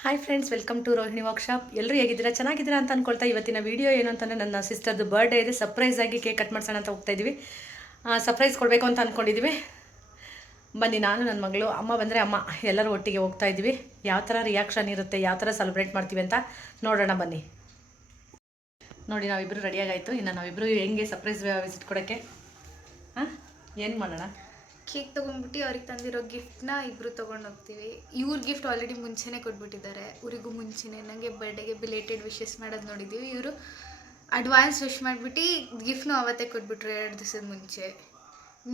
Hi friends welcome to Rohini workshop ಎಲ್ಲರೂ ಹೇಗಿದ್ದೀರಾ? ಚೆನ್ನಾಗಿದ್ದೀರಾ ಅಂತ ಅನ್ಕೊಳ್ತಾ ಇವತ್ತಿನ ವಿಡಿಯೋ ಏನು ಅಂತಂದರೆ ನನ್ನ ಸಿಸ್ಟರ್ದು ಬರ್ಡೇ ಇದೆ. ಸರ್ಪ್ರೈಸ್ ಆಗಿ ಕೇಕ್ ಕಟ್ ಮಾಡ್ಸೋಣ ಅಂತ ಹೋಗ್ತಾ ಇದ್ದೀವಿ. ಸರ್ಪ್ರೈಸ್ ಕೊಡಬೇಕು ಅಂತ ಅಂದ್ಕೊಂಡಿದ್ದೀವಿ ಬನ್ನಿ, ನಾನು, ನನ್ನ ಮಗಳು, ಅಮ್ಮ ಬಂದರೆ ಅಮ್ಮ, ಎಲ್ಲರೂ ಒಟ್ಟಿಗೆ ಹೋಗ್ತಾ ಇದ್ವಿ ಯಾವ ಥರ ರಿಯಾಕ್ಷನ್ ಇರುತ್ತೆ, ಯಾವ ಥರ ಸೆಲೆಬ್ರೇಟ್ ಮಾಡ್ತೀವಿ ಅಂತ ನೋಡೋಣ ಬನ್ನಿ. ನೋಡಿ ನಾವಿಬ್ಬರು ರೆಡಿಯಾಗಾಯಿತು ಇನ್ನು ನಾವಿಬ್ಬರು ಹೆಂಗೆ ಸರ್ಪ್ರೈಸ್ ವಿಸಿಟ್ ಕೊಡೋಕ್ಕೆ? ಹಾಂ ಏನು ಮಾಡೋಣ? ಕೇಕ್ ತೊಗೊಂಡ್ಬಿಟ್ಟು ಅವ್ರಿಗೆ ತಂದಿರೋ ಗಿಫ್ಟ್ನ ಇಬ್ಬರು ತೊಗೊಂಡು ಹೋಗ್ತೀವಿ. ಇವ್ರ ಗಿಫ್ಟ್ ಆಲ್ರೆಡಿ ಮುಂಚೆನೇ ಕೊಟ್ಬಿಟ್ಟಿದ್ದಾರೆ. ಊರಿಗೂ ಮುಂಚೆನೇ. ನನಗೆ ಬರ್ಡೇಗೆ ಬಿಲೇಟೆಡ್ ವಿಶಸ್ ಮಾಡೋದು ನೋಡಿದ್ದೀವಿ ಇವರು ಅಡ್ವಾನ್ಸ್ ವಿಶ್ ಮಾಡಿಬಿಟ್ಟು ಗಿಫ್ಟ್ನು ಅವತ್ತೇ ಕೊಟ್ಬಿಟ್ರು ಎರಡು ದಿವಸದ ಮುಂಚೆ.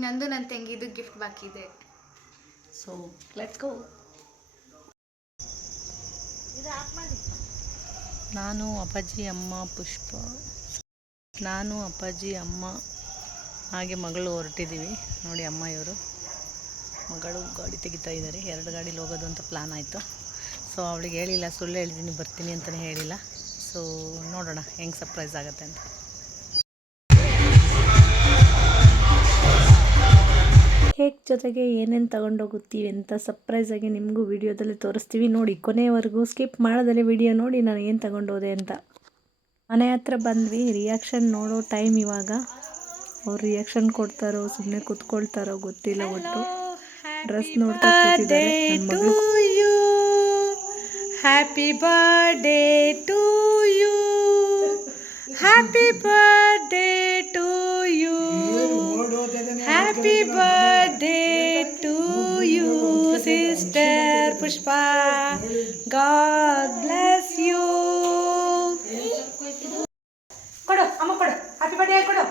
ನಂದು ನನ್ನ ತಂಗಿದು ಗಿಫ್ಟ್ ಬಾಕಿ ಇದೆ. ಸೊ ಲೆಟ್ಸ್ ಗೋ ನಾನು ಅಪ್ಪಾಜಿ ಅಮ್ಮ ಪುಷ್ಪ. ನಾನು ಅಪ್ಪಾಜಿ ಅಮ್ಮ. ಹಾಗೆ ಮಗಳು ಹೊರಟಿದ್ದೀವಿ. ನೋಡಿ ಅಮ್ಮ ಇವರು ಮಗಳು ಗಾಡಿ ತೆಗಿತಾ ಇದ್ದಾರೆ. ಎರಡು ಗಾಡೀಲಿ ಹೋಗೋದು ಅಂತ ಪ್ಲ್ಯಾನ್ ಆಯಿತು. ಸೊ ಅವಳಿಗೆ ಹೇಳಿಲ್ಲ, ಸುಳ್ಳು ಹೇಳಿದ್ದೀನಿ ಬರ್ತೀನಿ ಅಂತಲೇ ಹೇಳಿಲ್ಲ. ಸೊ ನೋಡೋಣ, ಹೆಂಗೆ ಸರ್ಪ್ರೈಸ್ ಆಗುತ್ತೆ ಅಂತ. ಕೇಕ್ ಜೊತೆಗೆ ಏನೇನು ತಗೊಂಡೋಗುತ್ತೀವಿ ಅಂತ ಸರ್ಪ್ರೈಸಾಗಿ ನಿಮಗೂ ವಿಡಿಯೋದಲ್ಲಿ ತೋರಿಸ್ತೀವಿ. ನೋಡಿ ಕೊನೆಯವರೆಗೂ ಸ್ಕಿಪ್ ಮಾಡೋದಲ್ಲೇ ವಿಡಿಯೋ ನೋಡಿ ನಾನು ಏನು ತಗೊಂಡೋದೆ ಅಂತ. ಮನೆ ಹತ್ರ ಬಂದ್ವಿ. ರಿಯಾಕ್ಷನ್ ನೋಡೋ ಟೈಮ್ ಇವಾಗ ಅವ್ರು ರಿಯಾಕ್ಷನ್ ಕೊಡ್ತಾರೋ ಸುಮ್ಮನೆ ಕೂತ್ಕೊಳ್ತಾರೋ ಗೊತ್ತಿಲ್ಲ ಒಟ್ಟು. ಡ್ರೆಸ್ ನೋಡ್ತಾ ಮಗಳು. Happy birthday to you happy birthday to you happy birthday to you sister Pushpa God bless you ಕೊಡು ಅಮ್ಮ ಕೊಡು. ಹ್ಯಾಪಿ ಬರ್ಡೇ ಕೊಡು.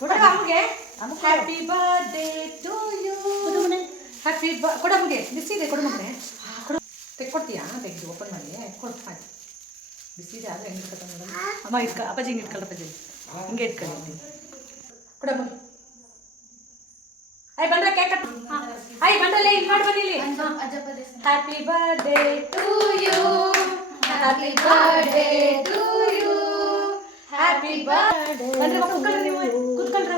ಕೊಡು. ಅಮ್ಮಗೆ happy birthday to you happy ಬ ಕೊಡು ಅಮ್ಮಗೆ ಬಿಸಿ ಇದೆ ಕೊಡು ಮಗನೆ ಕೊಡು. ತೆಕ್ಕೊಡ್ತೀಯಾ? ತೆಗೆದು ಓಪನ್ ಮಾಡಿ. ಕೊಡು ಹಾಗೆ ಬಿಸಿ ಇದೆ ಆದರೆ ಹೆಂಗೆ ಇಟ್ಕೊತ ನೋಡೋಣ ಅಮ್ಮ ಇಟ್ಕ ಅಪ್ಪಾಜಿ ಹಿಂಗೆ ಇಟ್ಕೊಳ್ಳ ಅಪ್ಪಾಜಿ. ಹಿಂಗೆ ಇಟ್ಕೊಳ್ಳಿ ಕೊಡಮ್ಮ ಐ ಬಂದ್ರೆ ಕೇಕ್ ಕಟ್ ಐ ಬಂದ್ರಲ್ಲೇ ಇದು ಮಾಡಿ ಬನ್ನಿ ಇಲ್ಲಿ. Happy birthday to you happy birthday to you happy birthday ಬಂದ್ರೆ ಮಕ್ಕಳು ನೀವು ಕುತ್ಕೊಳ್ರ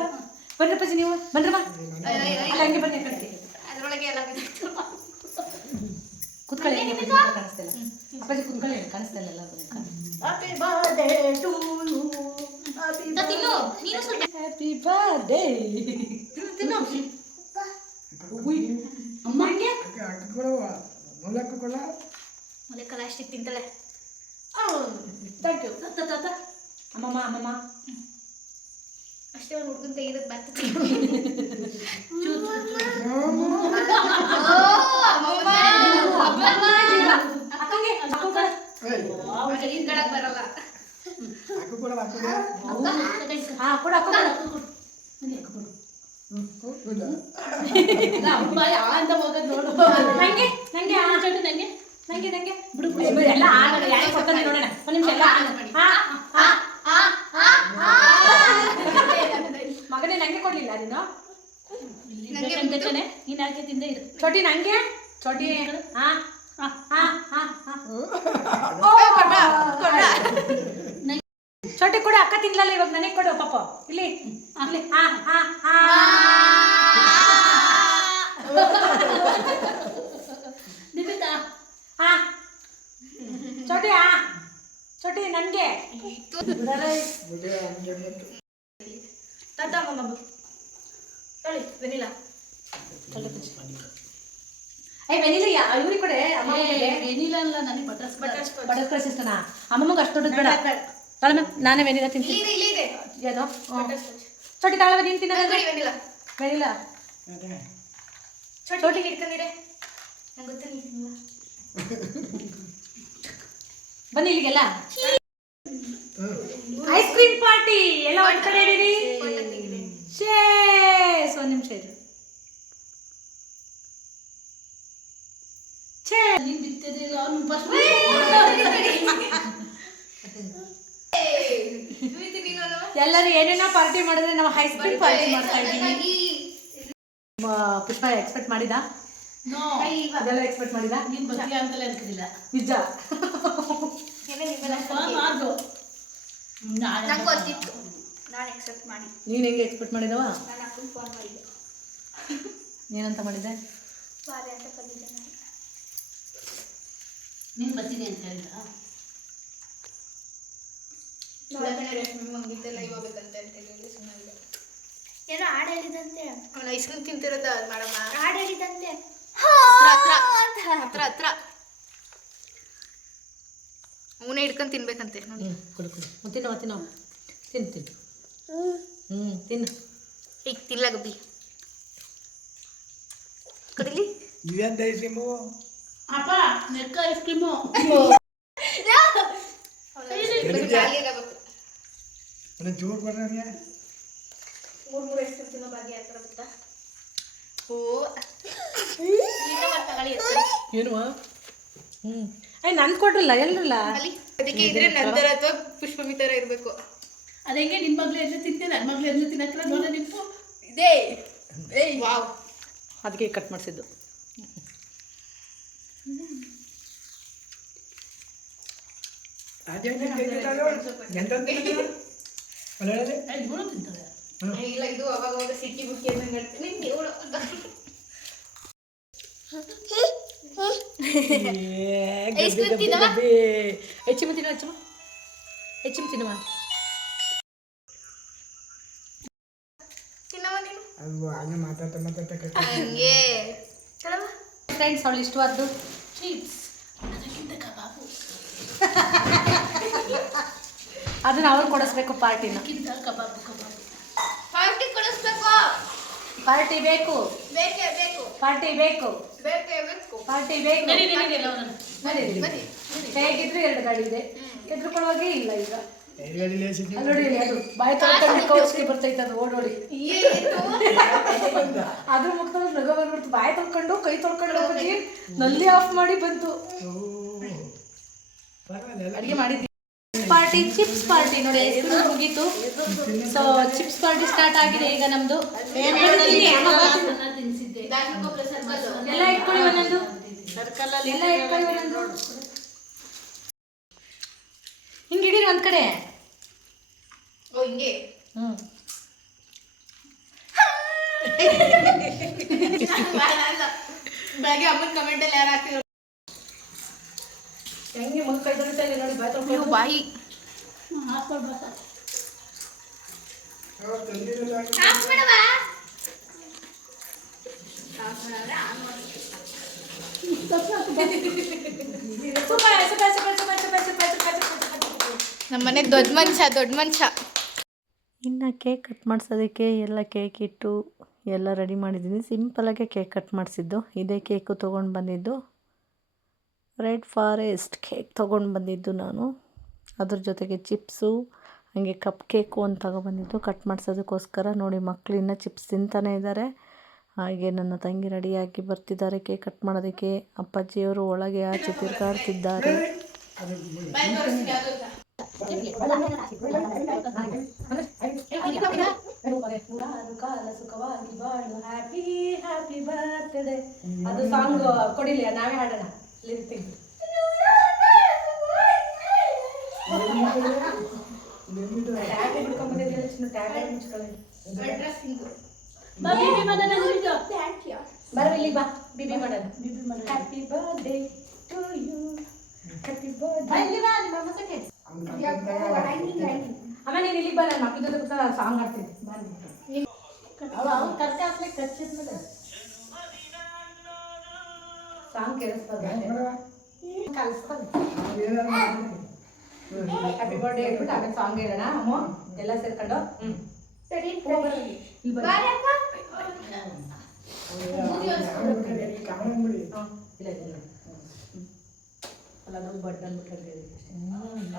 ಬನ್ರಪ್ಪ ಜಿ ನೀವು. ಬಂದ್ರಮ್ಮ ಅಲ್ಲ ಹಂಗೆ ಬನ್ನಿ ಕಟ್ಟಿ ಅದರೊಳಗೆ ಎಲ್ಲ ಕುತ್ಕೊಳ್ಳಿ ಕಾಣಿಸ್ತಿಲ್ಲ. ಅಪ್ಪಾಜಿ ಕುತ್ಕೊಳ್ಳಿ ಕಾಣಿಸ್ತಾ ಇಲ್ಲ ಎಲ್ಲ ಹ್ಯಾಪಿ ಬರ್ಡೇ ಟು ಯು ತಿನ್ನು. ನೀನು ಸ್ವಲ್ಪ. ಹ್ಯಾಪಿ ಬರ್ಡೇ ತಿನ್ನು ಅಮ್ಮ. ಹಂಗೆ ಮೊಲೆ ಕಲ ಅಷ್ಟಿಗೆ ತಿಂತಾಳೆ ಥ್ಯಾಂಕ್ ಯು ತಾತ ಅಮ್ಮಮ್ಮ ಅಮ್ಮಮ್ಮ. ಅಷ್ಟೇ ಒಂದು ಹುಡುಗನ್ ತೆಗೆದಕ್ಕೆ ಬರ್ತದೆ. ಬರಲ್ಲ ಹಾ ಕೊಡು ನಂಗೆ ನಂಗೆ. ಆ ನಂಗೆ ನಂಗೆ. ನಂಗೆ ಬಿಡು ಬಿಡು. ಎಲ್ಲ ಆ ನೋಡಿ ಯಾರಿಗೆ ಕೊಡ್ತಾನೆ ನೋಡೋಣ ಒಂದು ನಿಮಿಷ, ಎಲ್ಲ ಹಾ ಆ ಆ ಮಗನೇ ನಂಗೆ ಕೊಡ್ಲಿಲ್ಲ ನೀನು ಚೋಟಿ ನಂಗೆ? ಚೋಟಿ ಹಾ ಹಾ ಹಾ ಹಾ ಹಾ. ಓ, ಚೋಟಿ ಕೊಡು. ಅಕ್ಕ ತಿನ್ಲಲ್ಲ ಇವಾಗ ನನಗೆ ಕೊಡು ಪಾಪ. ಇಲ್ಲಿ ಹಾ. ಹಾ ಹಾ ಹಾ. ಚೋಟಿ ಹಾ. ಚೋಟಿ ನನಗೆ ತಾತ ಮಗ ಹೇಳಿ ವೆನಿಲಾ. ಏ ವೆನಿಲ್ಲ ಇವ್ರಿಗೆ ಕೊಡೆ ಅಮ್ಮ ಬಟರ್ಸ್ ಸ್ಕಾಚ್ ಇಷ್ಟನಾ ಅಮ್ಮಮ್ಮಗೆ ಅಷ್ಟು ದೊಡ್ಡದು ಬೇಡ. ನಾನೇ ವೆನಿಲ್ಲ ತಿಂತೀನಿ. ಏನು ಚೋಟಿ ತಾಳವ ನೀನು ತಿನ್ನೋದು? ನಂಗಡಿ ವೆನಿಲಾ. ನಂಗೆ ಗೊತ್ತಿಲ್ಲ ಬನ್ನಿ ಇಲ್ಲಿಗೆಲ್ಲ. ಐಸ್ ಕ್ರೀಮ್ ಪಾರ್ಟಿ ಎಲ್ಲ ಒಂದ್ ಕಡೆ ಇಡೀರಿ ಶೇಸ್ ಒಂದ್ ನಿಮಿಷ ಇರು. ಛೇ! ಎಲ್ಲರೂ ಏನೇನೋ ಪಾರ್ಟಿ ಮಾಡಿದ್ರೆ ನಾವು ಹೈ ಸ್ಪೀಡ್ ಪಾರ್ಟಿ ಮಾಡ್ತಾ ಇದ್ದೀವಿ ಮ, ಪುಷ್ಪ ಎಕ್ಸ್ಪೆಕ್ಟ್ ಮಾಡಿದ? ಅದೆಲ್ಲ ಎಕ್ಸ್ಪೆಕ್ಟ್ ಮಾಡಿದ? ನಿಜ. ನಂಗೆ ಗೊತ್ತಿತ್ತು. ನಾನು ಎಕ್ಸೆಪ್ಟ್ ಮಾಡಿ ನೀನು ಹೆಂಗೆ ಎಕ್ಸ್ಪೆಕ್ಟ್ ಮಾಡಿದವ? ನಾನು ಅಕ್ಕನ ಫೋನ್ ಮಾಡಿದ್ದೆ. ಏನಂತ ಮಾಡಿದೆ ಬಾರೆ ಅಂತ ಬಂದಿದ್ದೆ ನಾನು ನೀನು ಬರ್ತೀನಿ ಅಂತ ಸುಮ್ಮನೆ ಏನೋ ಹಾಡು ಹೇಳಿದಂತೆ. ಅವನು ಐಸ್ ಕ್ರೀಮ್ ತಿಂತಿರೋದ ಅದು ಮಾಡಮ್ಮ ಹಾಡು ಹೇಳಿದಂತೆ. ಹತ್ರ ಹತ್ರ ಹತ್ರ ಹತ್ರ. ಅವನೇ ಹಿಡ್ಕೊಂಡು ತಿನ್ಬೇಕಂತೆ ನೋಡಿ. ಕೊಡು ಕೊಡು. ಹ್ಞೂ ತಿನ್ನವ ತಿನ್ನವ ತಿನ್ನು ತಿನ್ನು. ಹ್ಞೂ ತಿನ್ನು. ಈಗ ತಿಲ್ಲ ಗಬ್ಬಿ. ಕುಡಿಲಿ? ಇವೆಂತ ಐಸಿಮು ಅಪ್ಪ ನೆಕ್ಕ ಐಸ್ ಕ್ರೀಮು. ಒಂದು ಚೂರು ಬರ್ರಿ ಮೂರ್ ಮೂರು ಐಸ್ ಕ್ರೀಮ್ ತಿನ್ನೋ ಭಾಗ್ಯ ಹತ್ರ ಗೊತ್ತಾ ಓ. ಏನು ಹ್ಞೂ ಅಯ್ಯ ನಂದು ಕೊಡ್ರಲ್ಲ ಎಲ್ರಲ್ಲ? ಅದಕ್ಕೆ ಇದ್ರೆ ನಂತರ ಅಥವಾ ಪುಷ್ಪಮಿ ತರ ಇರ್ಬೇಕು. ಅದಂಗೆ ನಿಮ್ಮ ಮಗ್ಳು ಎಲ್ಲ ತಿಂತೆ ನನ್ನ ಮಗ್ಳು ಎಲ್ಲ ನೋಡ ನಿಂಪು ಇದೇ. ವಾವ್. ಅದಕ್ಕೆ ಕಟ್ ಮಾಡಿಸಿದ್ದು. ಅದೇ ಒಳ್ಳೆ ಇಲ್ಲ ಇದು ಅವಾಗ ಅವಾಗ ಸಿಕ್ಕಿ ಮುಕ್ಕಿ ನಿಂಗೆ ಹೆಚ್ಚಿಮ ತಿನ್ನುವ ಹೆಚ್ಚಿಮ ಹೆಚ್ಚಿಮ ತಿನ್ನುವ ಫ್ರೆಂಡ್ಸ್ ಅವಳು ಇಷ್ಟವಾದ್ದು ಚೀಪ್ಸ್ ಅದನ್ನ ಅವ್ರು ಕೊಡಿಸ್ಬೇಕು ಪಾರ್ಟಿನ. ಪಾರ್ಟಿ ಕೊಡಿಸ್ಬೇಕು. ಪಾರ್ಟಿ ಬೇಕು. ಬೇಕೇ ಬೇಕು. ಪಾರ್ಟಿ ಬೇಕು. ಬೇಕೇ ಬೇಕು. ಪಾರ್ಟಿ ಬೇಕು. ಹೇಗಿದ್ರು ಎರಡು ಗಾಡಿ ಇದೆ. ಎದ್ರುಕೊಳ್ಳುವಾಗೇ ಇಲ್ಲ ಈಗ. ನೋಡಿ ಇಲ್ಲಿ ಅದು ಬಾಯಿ ತೊಳ್ಕೊಂಡು ಕೌಸ್ಗೆ ಬರ್ತೈತೆ ಅದು ಓಡೋಡಿ ಅದ್ರ ಮುಖದಲ್ಲಿ ನಗ ಬಂದ್ಬಿಡ್ತು. ಬಾಯಿ ತೊಳ್ಕೊಂಡು ಕೈ ತೊಳ್ಕೊಂಡು ಹೋಗಿ ನಲ್ಲಿ ಆಫ್ ಮಾಡಿ ಬಂತು. ಅಡಿಗೆ ಮಾಡಿದ್ವಿ. ಪಾರ್ಟಿ ಚಿಪ್ಸ್ ಪಾರ್ಟಿ ನೋಡಿ ಐಸ್ ಕ್ರೀಮ್ ಮುಗೀತು. ಸೊ ಚಿಪ್ಸ್ ಪಾರ್ಟಿ ಸ್ಟಾರ್ಟ್ ಆಗಿದೆ ಈಗ ನಮ್ದು. ಎಲ್ಲ ಇಟ್ಕೊಳ್ಳಿ ಒಂದೊಂದು. ಎಲ್ಲ ಇಟ್ಕೊಳ್ಳಿ ಒಂದೊಂದು. ಹಿಂಗೆ ಇಡೀರಿ ಒಂದ್ ಕಡೆ. ಓ ಹಿಂಗೆ. ಹ್ಮ್. ಬೆಳಗ್ಗೆ ಅಮ್ಮನ ಕಮೆಂಟ್ ಅಲ್ಲಿ ಯಾರು ಹಾಕಿದ್ರು ಹೆಂಗೆ ಮಗ ಕೈ ತೊಳಿತಾ ಇದೆ ನೋಡಿ ಬಾಯಿ ತೊಳ್ಕೊಂಡು ನೀವು ಬಾಯಿ ನಮ್ಮನೆ ದೊಡ್ಡ ಮನುಷ್ಯ ದೊಡ್ಡ ಮನುಷ್ಯ ಇನ್ನು ಕೇಕ್ ಕಟ್ ಮಾಡಿಸೋದಕ್ಕೆ ಎಲ್ಲ ಕೇಕ್ ಇಟ್ಟು ಎಲ್ಲ ರೆಡಿ ಮಾಡಿದ್ದೀನಿ ಸಿಂಪಲಾಗೆ ಕೇಕ್ ಕಟ್ ಮಾಡಿಸಿದ್ದು ಇದೇ ಕೇಕು ತೊಗೊಂಡು ಬಂದಿದ್ದು ರೆಡ್ ಫಾರೆಸ್ಟ್ ಕೇಕ್ ತೊಗೊಂಡು ಬಂದಿದ್ದು ನಾನು. ಅದ್ರ ಜೊತೆಗೆ ಚಿಪ್ಸು, ಹಾಗೆ ಕಪ್ ಕೇಕು ಅಂತ ತಗೊಬಂದಿದ್ದು ಕಟ್ ಮಾಡಿಸೋದಕ್ಕೋಸ್ಕರ ನೋಡಿ ಮಕ್ಕಳು ಚಿಪ್ಸ್ ತಿಂತಾನೇ ಇದ್ದಾರೆ ಹಾಗೆ ನನ್ನ ತಂಗಿ ರೆಡಿಯಾಗಿ ಬರ್ತಿದ್ದಾರೆ ಕೇಕ್ ಕಟ್ ಮಾಡೋದಕ್ಕೆ. ಅಪ್ಪಾಜಿಯವರು ಒಳಗೆ ಆಚೆ ತಿರುಗಾಡ್ತಿದ್ದಾರೆ. ಹ್ಯಾಪಿ ಹ್ಯಾಪಿ ಬರ್ತದೆ ಅದು ಸಾಂಗ್ ಕೊಡಿಲ್ಲ, ನಾವೇ ಹಾಡೋಣ. लेते ಬಾ ಬಿಬಿ ಮಾಡೋಣ ನಿಮ್ದು ಬರ್ರಿ ಇಲ್ಲಿ ಬಾ ಬಿಬಿ ಮಾಡೋಣ ಬಿಬಿ ಮಾಡೋಣ happy birthday to you happy birthday ಇಲ್ಲಿ ಬಾ ನಿಮ್ಮ ಮಮ್ಮ ಕಡೆ ಅಮ್ಮ ನೀನು ಇಲ್ಲಿಗೆ ಬಾ ನಾನು ಮಕ್ಕಳ ಜೊತೆ ಕೂತ್ಕೊಂಡು ಸಾಂಗ್ ಆಡ್ತೀನಿ ಬನ್ನಿ ಅವ್ನು ಕರ್ಕ ಹಾಕ್ಲಿಕ್ಕೆ ಖರ್ಚಿದ್ಮೇಲೆ ಸಾಂಗ್ ಕೇಳಿಸ್ಬೋದು. ಕಲಿಸ್ಬೋದು ಹ್ಯಾಪಿ ಬರ್ಡೇ ಹೇಳ್ಬಿಟ್ಟು ಆಮೇಲೆ ಸಾಂಗ್ ಹೇಳೋಣ ಅಮ್ಮ. ಎಲ್ಲ ಸೇರ್ಕೊಂಡು. ಹ್ಞೂ ಸರಿ ಅಲ್ಲ ನಮ್ಗೆ ಬಟ್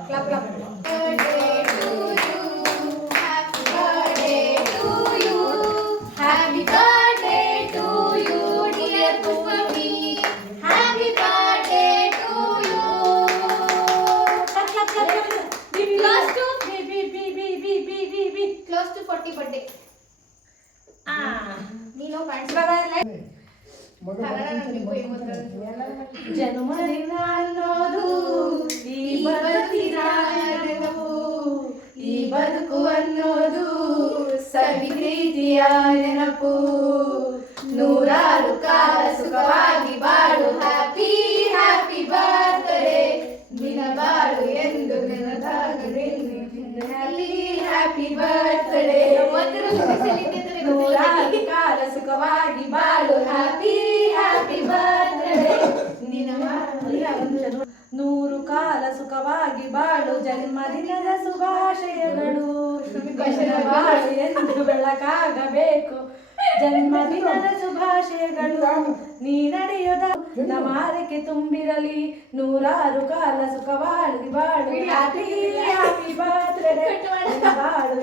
ಕ್ಲಾಪ್ ಕ್ಲಾಪ್ ಜನ್ಮದಿನ ಅನ್ನೋದು ಈ ಬದುಕಿನ ಈ ಬದುಕು ಅನ್ನೋದು ಸವಿ ಪ್ರೀತಿಯ ನೆನಪು. ನೂರಾರು ಕಾಲ ಸುಖವಾಗಿ ಬಾಳು ಹ್ಯಾಪಿ ಹ್ಯಾಪಿ ಬರ್ತ್ಡೇ ದಿನ ಬಾಳು ಎಂದು ನೆನಪಾಗಲಿ ಹ್ಯಾಪಿ ಬರ್ತ್ಡೇ ನೂರಾರು ಕಾಲ ಸುಖವಾಗಿ ಬಾಳು ಹ್ಯಾಪಿ ನೂರು ಕಾಲ ಸುಖವಾಗಿ ಬಾಳು ಜನ್ಮದಿನದ ಶುಭಾಶಯಗಳು. ಬಾಳು ಎಂದು ಬೆಳಕಾಗಬೇಕು. ಜನ್ಮದಿನದ ಶುಭಾಶಯಗಳು. ನೀ ನಡೆಯೋದ ನಮಾರಕ್ಕೆ ತುಂಬಿರಲಿ. ನೂರಾರು ಕಾಲ ಸುಖವಾಗಿ ಬಾಳು. ಹ್ಯಾಪಿ ಬರ್ತ್ಡೇ ಬಾಳು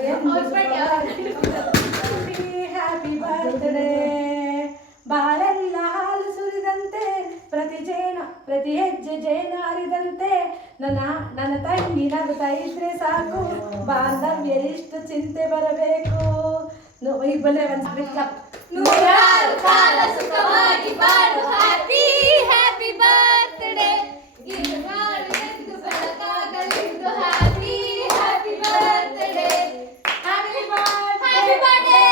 ಹ್ಯಾಪಿ ಬರ್ತ್ಡೇ ಬಾಳೆ ಪ್ರತಿ ಜೇನ, ಪ್ರತಿ ಹೆಜ್ಜೆ ಜೇನ ಹರಿದಂತೆ ನನ್ನ ನನ್ನ ತಂಗಿ ನಗುತ್ತಾ ಇದ್ರೆ ಸಾಕು. ಬಾಂಧವ್ಯ ಎಷ್ಟು ಚಿಂತೆ ಬರಬೇಕು. ನೋಯ್ ಒಂದು ಸುಖವಾಗಿ ಬಾಳು ಹ್ಯಾಪಿ ಬರ್ತ್ಡೇ ಇದು ಬಾಳು ಎಂದು ಬೆಳಕಾಗಲೆಂದು happy happy birthday happy birthday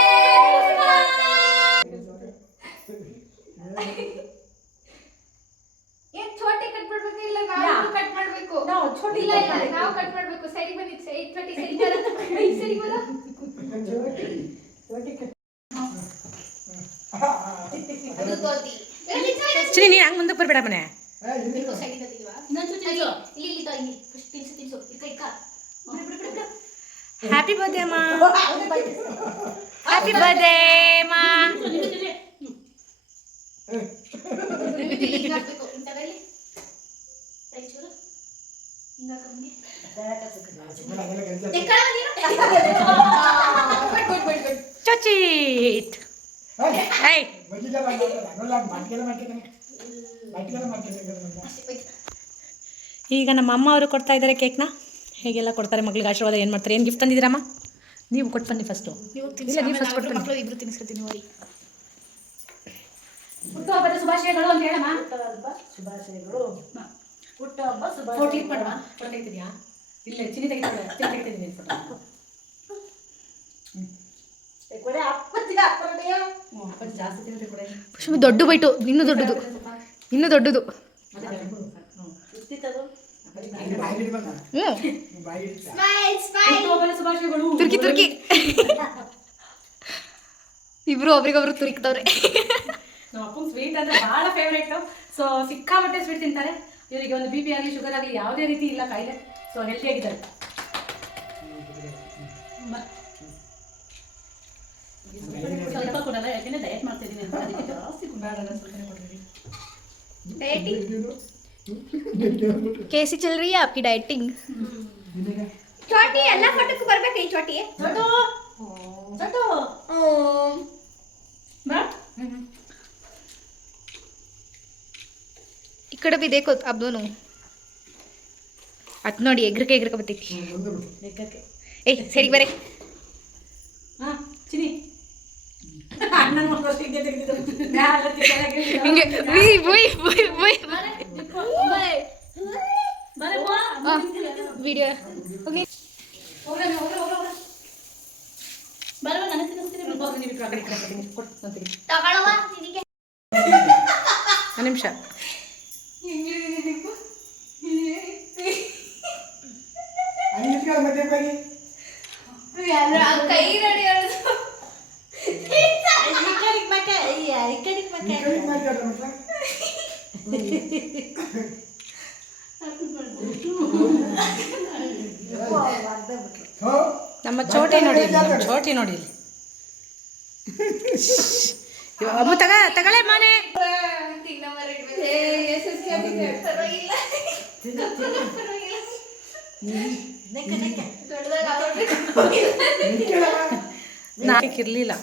ಏನ್ ಛೋಟೆ ಕಟ್ ಮಾಡ್ಬೇಕು ಇಲ್ಲ ಯಾ. ನಾವು ಕಟ್ ಮಾಡ್ಬೇಕು ನಾವು ಛೋಟಿ ಇಲ್ಲ ನಾವು ಕಟ್ ಮಾಡ್ಬೇಕು. ಸರಿ ಬನ್ನಿ. ಛೋಟಿ ಸರಿ ಬರ ಸರಿ ಬರ? ಚಿನಿ ನೀನು ಹಂಗೆ ಮುಂದಕ್ಕೆ ಬರ್ಬೇಡ ಮನೆ. ಹ್ಯಾಪಿ ಬರ್ಡೇ ಅಮ್ಮ. ಹ್ಯಾಪಿ ಬರ್ಡೇ ಅಮ್ಮ ಇಲ್ಲಿ ಹಿಂಗ್ ಹಾಕ್ಬೇಕು ಹಿಂಗ್ ತಗೋ ಇಲ್ಲಿ. ಸರಿ ಚೂರು. ಹಿಂಗ್ ಹಾಕು ಹಂಗೆ. ತೆಕ್ಕೊಳ್ಳೋ ನೀನು? ಬಿಡ್, ಬಿಡ್, ಬಿಡ್, ಬಿಡ್. ಚೊಚೀಟ್. ಈಗ ನಮ್ಮ ಅಮ್ಮ ಅವರು ಕೊಡ್ತಾ ಇದ್ದಾರೆ ಕೇಕ್ನ. ಹೇಗೆಲ್ಲ ಕೊಡ್ತಾರೆ ಮಗಳಿಗೆ ಆಶೀರ್ವಾದ ಏನು ಮಾಡ್ತಾರೆ? ಏನು ಗಿಫ್ಟ್ ತಂದಿದ್ದೀರಮ್ಮ? ನೀವು ಕೊಟ್ಟು ಬನ್ನಿ ಫಸ್ಟು ಇಲ್ಲ ನೀವು ಫಸ್ಟ್ ಕೊಟ್ಟು ನೋಡಿ. ಹುಟ್ಟುಹಬ್ಬದ ಶುಭಾಶಯಗಳು ಅಂತ ಹೇಳಮ್ಮ. ಶುಭಾಶಯಗಳು. ಹುಟ್ಟುಹಬ್ಬ ಹಬ್ಬ ಫೋಟೋ ಕ್ಲಿಕ್ ಮಾಡುವ? ಫೋಟೋ ತೆಗಿತೀಯಾ ಇಲ್ಲ ಚಿನ್ನಿ ತೆಗಿತಾಳೆ ಚಿನ್ನಿ ತೆಗಿತೀನಿ ಫೋಟೋ. ಕುಶುಮಿ ದೊಡ್ಡ ಬೈಟು ಇನ್ನೂ ದೊಡ್ಡದು. ಇನ್ನೂ ದೊಡ್ಡದು. ತುರ್ಕಿ ತುರ್ಕಿ. ಇಬ್ರು ಒಬ್ರಿಗೊಬ್ರು ತುರಿಕ್ತವ್ರೆ ನಮ್ಮ ಅಪ್ಪಂಗೆ ಸ್ವೀಟ್ ಅಂದ್ರೆ ಭಾಳ ಫೇವ್ರೇಟು ಸೊ ಸಿಕ್ಕಾಪಟ್ಟೆ ಸ್ವೀಟ್ ತಿಂತಾರೆ. ಇವರಿಗೆ ಒಂದು ಬಿ ಪಿ ಆಗಲಿ ಶುಗರ್ ಆಗಲಿ ಯಾವುದೇ ರೀತಿ ಇಲ್ಲ ಕಾಯಿಲೆ ಸೊ ಹೆಲ್ತಿಯಾಗಿದ್ದಾರೆ ಸ್ವಲ್ಪ ಕೊಡಲ್ಲ ಯಾಕೆಂದ್ರೆ ಡಯಟ್ ಮಾಡ್ತಾ ಇದ್ದೀನಿ ಅಂತ ಅದಕ್ಕೆ ಜಾಸ್ತಿ ಕೊಡಲ್ಲ ಸ್ವಲ್ಪನೇ ಕೊಡ್ತೀನಿ कैसी चल रही है आपकी डाइटिंग ಚೋಟಿ ಎಲ್ಲ ಫೋಟೋಕ್ಕೂ ಬರ್ಬೇಕು ಈ ಚೋಟಿ ದೊಡ್ಡು ದೊಡ್ಡು ಬಾ ಈ ಕಡೆ ಬಿ ದೇಖೋ अब दोनों ಅದ್ ನೋಡಿ ಎಗ್ರಕ ಎಗ್ರಕ ಬರ್ತೈತಿ ಲೆಕ್ಕಕ್ಕೆ ಏಯ್ ಸರಿ ಬರೇ ಹಾಂ ಚಿನಿ ಅಣ್ಣನ ಮಕ್ಕಳು ಹಿಂಗೆ ತೆಗ್ದಿದ್ದು ಮ್ಯಾಲೆ ಕೆಳಗೆ ಹಿಂಗೆ ಬುಯ್ ಬುಯ್ ಬುಯ್ ಬುಯ್ ವಿಡಿಯೋ ಹೋಗ್ರೆ ಹೋಗ್ರೆ ಹೋಗ್ರೆ ಹೋಗ್ರೆ ಬರವ ನನಗೆ ತಿನ್ನಿಸ್ತೀನಿ ಹೋಗ್ರಿ ನೀವು ಈ ಕಡೆ ಈ ಕಡೆ ಕೊಡಿ, ಕೊಟ್ಟು ನಾನು ತೆಗಿ ತಗೊಳವ ನಿನಗೆ ಒಂದು ನಿಮಿಷ ಕೈ ನೋಡಿ ನಮ್ಮ ಚೋಟಿ ನೋಡಿ ನಮ್ಮ ಚೋಟಿ ನೋಡಿ ಅಮ್ಮ ತಗ ತಗಳೆ ಮನೆ. ನಾಲ್ಕು ಇರಲಿಲ್ಲ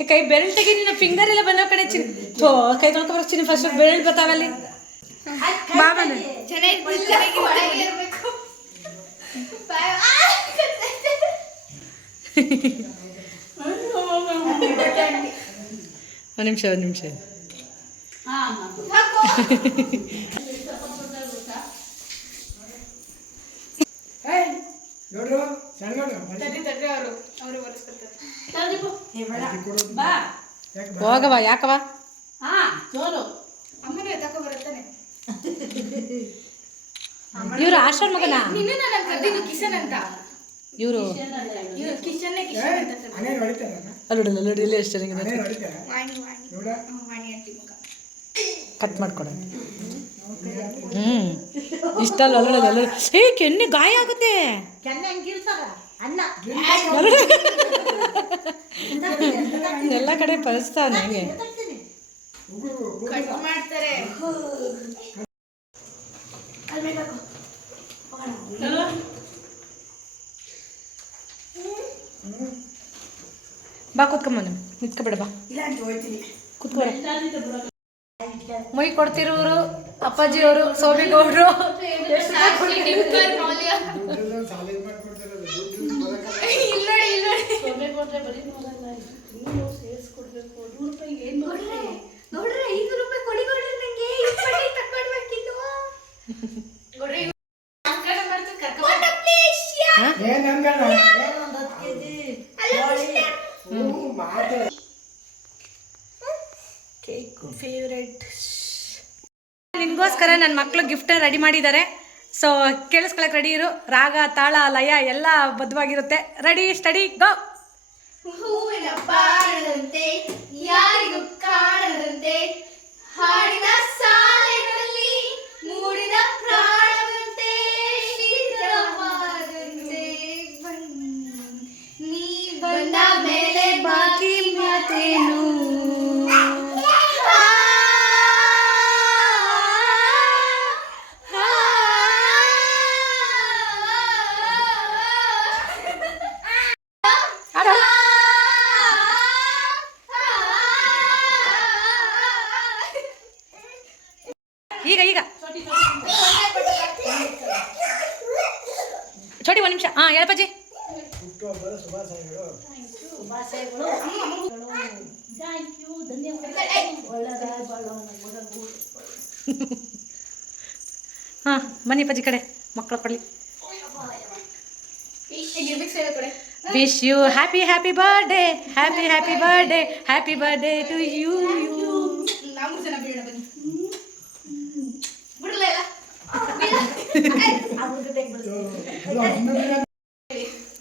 ಕೈ ಬೆರಳು ತೆಗಿ ನಿನ್ನ ಫಿಂಗರ್ ಎಲ್ಲ ಬಂದವ ಕಡೆ ಚಿನ್ ಥೋ ಕೈ ತೊಳ್ಕೊ ಬರ್ತೀನಿ ಫಸ್ಟ್ ಬೆರಳು ಬರ್ತಾವಲ್ಲಿ ಬಾಬನ ಚೆನ್ನಾಗಿ ಒಂದು ನಿಮಿಷ ಒಂದು ನಿಮಿಷ. ಹೋಗವ ಯಾಕವ ಹಾ ಜೋರು ಅಮ್ಮನ ತಕೋ ಬರುತ್ತಾನೆ. ಇವ್ರು ಆಶ್ರಮ ಮಗನ ನಿನ್ನ ನಾನು ಕರೆದಿದ್ದು ಕಿಸನ್ ಅಂತ. ಇವರು? ಹೊಡಿತಾರಲ್ಲ ಅಲ್ಲೋಡಿ ಇಲ್ಲೇ ಎಷ್ಟು ಚೆನ್ನಾಗಿದೆ ಕಟ್ ಮಾಡ್ಕೊಡ. ಹ್ಞೂ ಇಷ್ಟ ಅಲ್ಲ ಅಲ್ಲೋಡಿ ಅಲ್ಲೋಡಿ ಏ ಕೆನ್ನೆ ಗಾಯ ಆಗುತ್ತೆ. ಎಲ್ಲ ಕಡೆ ಪರಿಸ್ತಾ ನನಗೆ ಕಟ್ ಮಾಡ್ತಾರೆ. ಬಾ ಕೂತ್ಕೊಂಬ ನಿಂತ್ಕೊಬೇಡ ಬಾ. ಮೈ ಕೊಡ್ತಿರೋರು ಅಪ್ಪಾಜಿಯವರು ಸೋಮಿಗೌಡರು ಏನ್ ಟಿಪ್ಪರ್ ಮೌಲ್ಯ ದುಡ್ಡೆಲ್ಲ ಸಾಲೇಜ್ ಮಾಡ್ಕೊಡ್ತಾರಲ್ಲ ದುಡ್ಡು ಬರೋಕ್ಕಲ್ಲ. ಇಲ್ಲಿ ನೋಡಿ ಇಲ್ಲಿ ನೋಡಿ ಸೊಳ್ಳೆ ಕೊಟ್ರೆ ಬರೀ ನೋಡಲ್ಲ ನೀವು ಸೇರಿಸ್ಕೊಡ್ಬೇಕು ನೂರು ರೂಪಾಯಿಗೆ ಏನು ಮಾಡ್ರಿ ನೋಡ್ರಿ ಐದು ರೂಪಾಯಿ ಕೊಡಿ ಕೊಡ್ರಿ ನಂಗೆ ಇಪ್ಪತ್ತೈ ತಕೊಂಡ್ಬೇಕಿತ್ತು ನೋಡ್ರಿ ಇವ್ರು ನಾಮಕರಣ ಮಾಡ್ತಾರೆ ಕರ್ಕೊಂಡ್ ಏನ್ ಹಂಗಲ್ಲ ಹ್ಞೂ ಮಾತು ಫೇವ್ರೆಟ್ ನಿನಗೋಸ್ಕರ ನನ್ನ ಮಕ್ಕಳು ಗಿಫ್ಟ್ ರೆಡಿ ಮಾಡಿದ್ದಾರೆ. ಸೊ ಕೇಳಿಸ್ಕೊಳಕ್ಕೆ ರೆಡಿ ಇರು. ರಾಗ, ತಾಳ, ಲಯ ಎಲ್ಲ ಬದ್ಧವಾಗಿರುತ್ತೆ ರೆಡಿ ಸ್ಟಡಿ ಗೋ ನಮ್ಮ ಮಗನಿಗೂ ಹಾಂ ಬನ್ನಿ ಅಪ್ಪಾಜಿ ಕಡೆ ಮಕ್ಕಳು ಕೊಡಲಿ wish you happy happy birthday happy happy birthday happy birthday to you you ನಾವು ಜನ ಬೀಳ ಬನ್ನಿ ಬಿಡಲ್ಲ ಇಲ್ಲ ಅದು ಹಣ್ಣು ಬಿಡ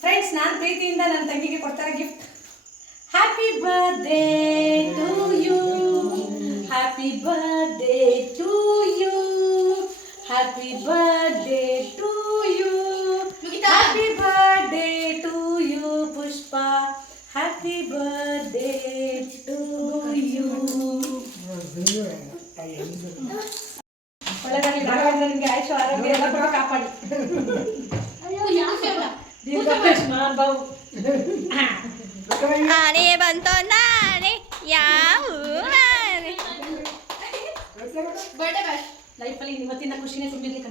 ಫ್ರೆಂಡ್ಸ್ ನಾನು ಪ್ರೀತಿಯಿಂದ ನನ್ನ ತಂಗಿಗೆ ಕೊಡ್ತಾರೆ gift happy birthday to you happy birthday to you happy birthday Ayush ಆರೋಗ್ಯ ಎಲ್ಲ ಕೂಡ ಕಾಪಾಡಿ. ಬಂತು ನಾನೆ ಯಾವ ಲೈಫಲ್ಲಿ ಇವತ್ತಿನ ಖುಷಿನೇ ಸಿಗ್ಲಿಕ್ಕೆ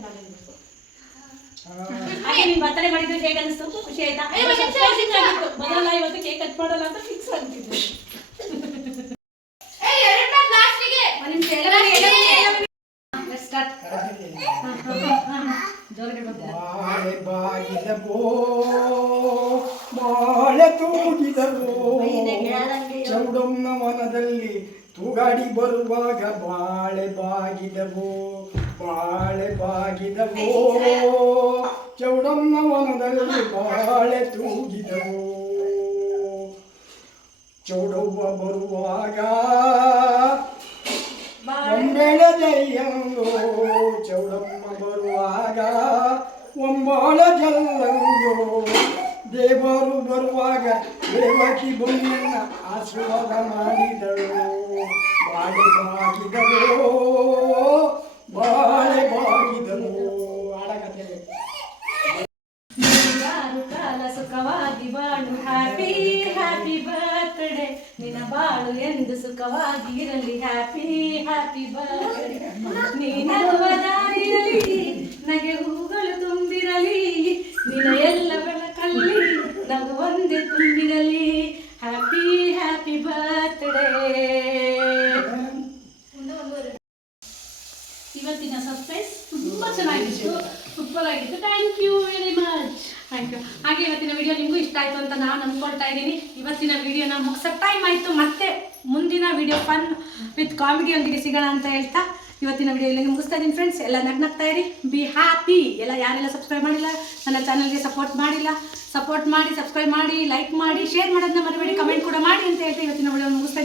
ಹಾಗೆ ನೀನು ಬರ್ತಡೇ ಮಾಡಿದ್ದು ಹೇಗೆ ಅನಿಸ್ತು ಖುಷಿ ಆಯ್ತಾ. ಇವತ್ತು ಕೇಕ್ ಕಟ್ ಮಾಡಲ್ಲ ಅಂತ ಫಿಕ್ಸ್ ಆಗ್ತಿದ್ದೆ ಏ ಎರಡು ಬ್ಯಾಗ್ ಲಾಸ್ಟಿಗೆ ಒಂದು ನಿಮಿಷ ಎಲ್ಲ ಬನ್ನಿ, ಎಲ್ಲ ಬನ್ನಿ, ಎಲ್ಲ ಬನ್ನಿ. Let's start. ಬಾಳೆ ಬಾಗಿದವೋ ಮಾಳೆ ತೂಗಿದವೋ ಚೌಡಮ್ಮ ವನದಲ್ಲಿ ತೂಗಾಡಿ ಬರುವಾಗ ಬಾಳೆ ಬಾಗಿದವೋ ಬಾಳೆ ಬಾಗಿದವೋ ಚೌಡಮ್ಮ ವನದಲ್ಲಿ ಬಾಳೆ ತೂಗಿದವೋ. ಚೌಡವ್ವ ಬರುವಾಗ ಒಂಬೆಳೆ ಒಂಬಾಳ ಜಲ್ಲಂಗೋ ದೇವರು ಬರುವಾಗ ದೇವಕಿ ಬೊಮ್ಮನ್ನ ಆಶೀರ್ವಾದ ಮಾಡಿದಳು. ಬಾಳೆ ಬಾಗಿದಳು. ಬಾಳೆ ಬಾಗಿದಳು. ಆಡಕತೆ ಸುಖವಾಗಿ ಬಾಳು. ಹ್ಯಾಪಿ ಹ್ಯಾಪಿ ಬರ್ತ್ಡೇ ನಿನ್ನ ಬಾಳು ಎಂದು ಸುಖವಾಗಿ ಇರಲಿ. ಹ್ಯಾಪಿ ಹ್ಯಾಪಿ ಬರ್ತ್ಡೇ ದಾರಿಯಲ್ಲಿ ನಗೆ ಹೂಗಳು ತುಂಬಿರಲಿ ವಿಡಿಯೋನ ಮುಗಿಸೋ ಟೈಮ್ ಆಯಿತು. ಮತ್ತೆ ಮುಂದಿನ ವಿಡಿಯೋ ಫನ್ ವಿತ್ ಕಾಮಿಡಿ ಕಾಮಿಡಿಯೊಂದಿಗೆ ಸಿಗೋಣ ಅಂತ ಹೇಳ್ತಾ ಇವತ್ತಿನ ವಿಡಿಯೋ ಇಲ್ಲಿಗೆ ಮುಗಿಸ್ತಾ ಇದ್ದೀನಿ ಫ್ರೆಂಡ್ಸ್ ಎಲ್ಲ ನಗ್ನಗ್ತಾ ಇರಿ. ಬಿ ಹ್ಯಾಪಿ ಎಲ್ಲ ಯಾರೆಲ್ಲ ಸಬ್ಸ್ಕ್ರೈಬ್ ಮಾಡಿಲ್ಲ, ನನ್ನ ಚಾನಲ್ಗೆ ಸಪೋರ್ಟ್ ಮಾಡಿಲ್ಲ ಸಪೋರ್ಟ್ ಮಾಡಿ ಸಬ್ಸ್ಕ್ರೈಬ್ ಮಾಡಿ ಲೈಕ್ ಮಾಡಿ ಶೇರ್ ಮಾಡೋದನ್ನ ಮರಿಬೇಡಿ ಕಮೆಂಟ್ ಕೂಡ ಮಾಡಿ ಅಂತ ಹೇಳ್ತಾ ಇವತ್ತಿನ ವಿಡಿಯೋ ಮುಗಿಸ್ತಾ